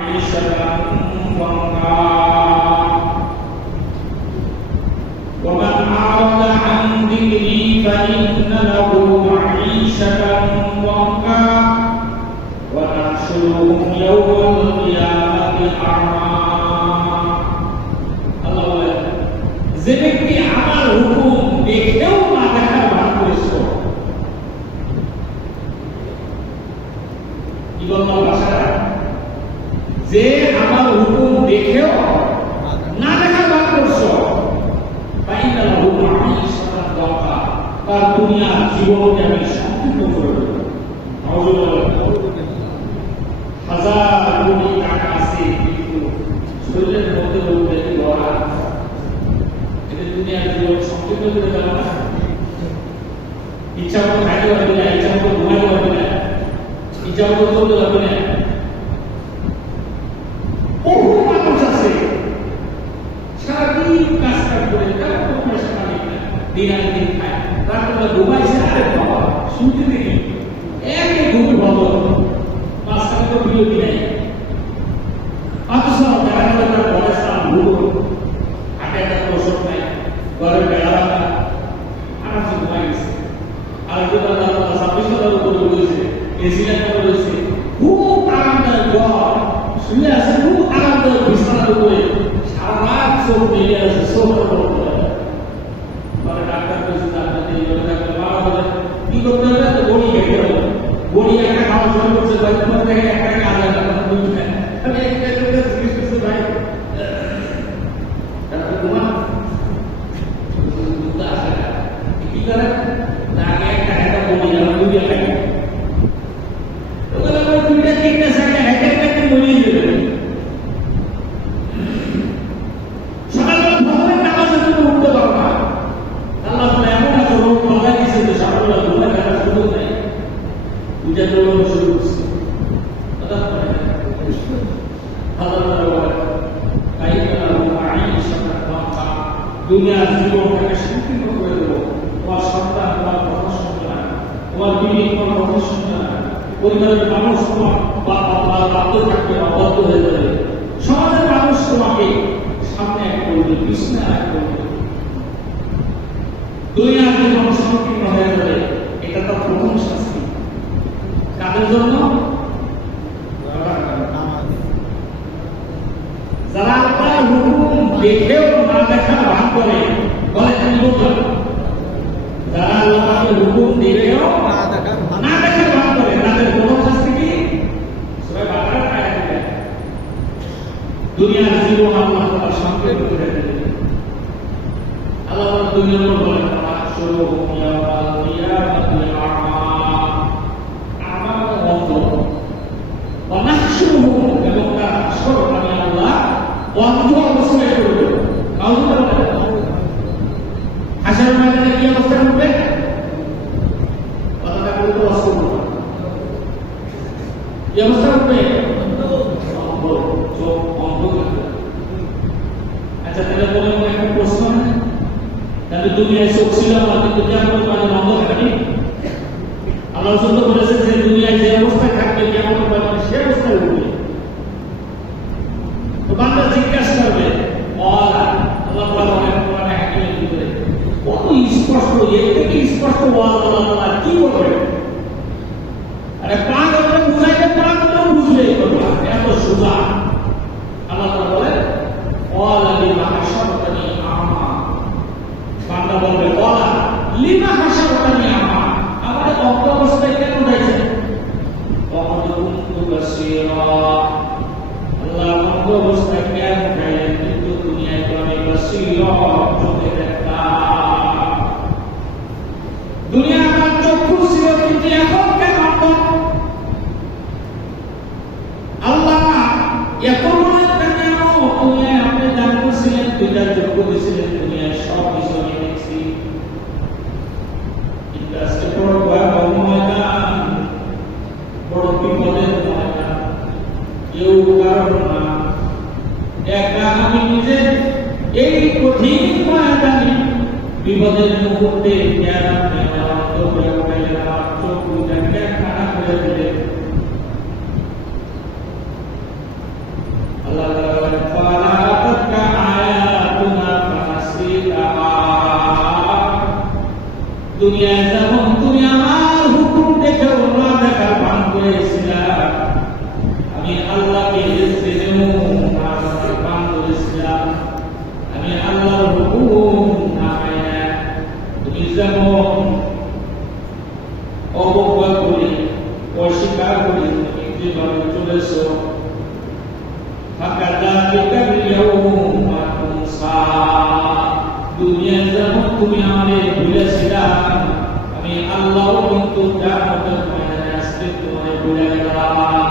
معيشة ضنكا ومن أعرض عن ذكري فإن له معيشة ضنكا ونحشرهم يوم القيامة أعمى যে ব্যক্তি আমার হুকুম দেখেও না দেখার ভান করেছে কি বলবো ভাষাটা যে আমার হুকুম দেখেও না দেখার ভান করছো ফাইনাল হুকুম আমি সারা দরকার তার দুনিয়ার জীবনকে আমি সম্পূর্ণ করে দেব হাজার কোটি টাকা আছে কিন্তু শরীরের মধ্যে বলতে লড়া দুনিয়ার জীবন সম্পূর্ণ করে দেব না ইচ্ছা মতো খাইতে পারবে না ইচ্ছা মতো ঘুমাইতে পারবে না ইচ্ছা মতো চলতে পারবে না বহু মানুষ আছে সারাদিন কাজ করে তার কোনো পয়সা পাবে না দিন আনে দিন খায় তারপরে ঘুমাইছে আরে বাবা শুনতে দেখি একে ঘুমে ভালো মাঝখানে তো বিরতি নেই অথচ দেখা গেল তার বয়স ভুল হাটে একটা ওষুধ নাই ঘরের বেড়া রাখা আরামসে ঘুমাই গেছে আর যদি আল্লাহ 26,000 উপরে রয়েছে এসি লাগা রয়েছে খুব আরামদায়ক ঘর শুয়ে আছে খুব আরামদায়ক বিছানার উপরে সারা রাত চোখ মেলে আছে সোফার উপরে পরে ডাক্তার কইছে আপনাদের এইভাবে থাকলে মারা যাবে কি করতে হবে তো বড়ি খেতে হবে বড়ি একটা খাওয়া শুরু করছে ভাই তোমার থেকে একটা আলাদা টাকা দুই খায় আমি একটা জিজ্ঞেস করছি ভাই ডাক্তার ঘুমা কি করে না আগে একটা হেঁটা বলি আমার দুইটা খাই ওগুলো আমার দুইটা তিনটা চারটা হেঁটে হেঁটে মরিয়ে দেবে সকালবেলা ভগবান নামাজের জন্য উঠতে পারো না আল্লাহ তাআলা এমন একটা রোগ বাধা দিয়েছে যে সকালবেলা ঘুমে থাকার সুযোগ নেই পূজা দৌড়ানো শুরু করছে দুনিয়ার জীবনটাকে সম্পূর্ণ করে দেবো তোমার সন্তান তোমার কথা শুনবে না তোমার বিবি তোমার কথা শুনবে না পরিবারের মানুষ তোমার বাধ্য থাকবে অবাধ্য হয়ে যাবে সমাজের মানুষ তোমাকে সামনে এক করবে পিছনে এক করবে দুনিয়ার জীবন সংকীর্ণ হয়ে যাবে এটা তো প্রথম শাস্তি কাদের জন্য যারা আপনার হুকুম দেখেও না দেখার ভান করে বলে কি বলবেন যারা আল্লাহর হুকুম দেখেও না দেখার ভান করে তাদের কোন শাস্তি কি সূরা বাকারা আয়াত দুনিয়ার জীবন আল্লাহ তাআলা সংকীর্ণ করে দেবেন আল্লাহ তাআলা দুনিয়ার মধ্যে বলেন শুরু ইয়াউমাল কিয়ামাতি আমা অন্ধ ওয়ানাহশুরুহু এবং তার হাসর আমি আল্লাহ অন্ধ অবস্থায় করবে হাসরের ময়দানে কি অবস্থায় উঠবে কথাটা বলতে কষ্ট করবে কি অবস্থায় উঠবে অন্ধ চোখ অন্ধ থাকবে আচ্ছা তাহলে বলে একটা প্রশ্ন তাহলে দুনিয়ায় চোখ ছিল আমার কিন্তু কেমন মানে অন্ধ থাকে আল্লাহ সুন্দর বলেছে যে দুনিয়ায় যে অবস্থায় থাকবে কেমন মানে সে অবস্থায় উঠবে তো বান্দা জিজ্ঞাসা করবে আল্লাহ তাআলা অনেক কোরআনে হাকিমের ভিতরে কত স্পষ্ট এর থেকে স্পষ্ট ওয়াজ আল্লাহ তাআলা কি বলবে আরে পাগল বুঝাইতে পাগল বুঝবে এত সোজা আল্লাহ তাআলা বলে ওয়ালা লিমা হাশারতানি আমা বান্দা বলবে ওয়ালা লিমা হাশারতানি আমা আমাদের অন্ধ অবস্থায় কেন উঠাইছেন ওয়াকাদ কুনতু বাসীরা আল্লাহ অন্ধ অবস্থায় কেন উঠাইলেন কিন্তু দুনিয়ায় তো আমি বাসীরা চোখে দেখতাম দুনিয়া আমার চক্ষু ছিল কিন্তু এখন কেন আল্লাহ এখন দুনিয়ায় আপনি জানতেছিলেন দুইটা চক্ষু দিয়েছিলেন দুনিয়ায় সব কিছু আমি দেখছি কিন্তু আজকে বড় ভয়াবহ ময়দান বড় বিপদের ময়দান কেউ কারণ না একা আমি নিজে এই কঠিন ময়দানে বিপদের মুহূর্তে জ্ঞান নেওয়া চোখে উঠে আমার চোখ দুটাকে খারাপ হয়ে দিলে দুনিয়ায় যেমন তুমি আমার হুকুম দেখেও না দেখার ভান করেছিলা, আমি আল্লাহকে জেনেও না দেখার ভান করেছিলাম, আমি আল্লাহর হুকুম না মাইনা তুমি যেমন অবজ্ঞা করে অস্বীকার করে তুমি যেভাবে চলেছ, দুনিয়া যেমন তুমি আমাদের ভুলেছিলা, আমি আল্লাহ কিন্তু কিয়ামতের ময়দানে আজকে তোমাদের ভুলে গেলাম।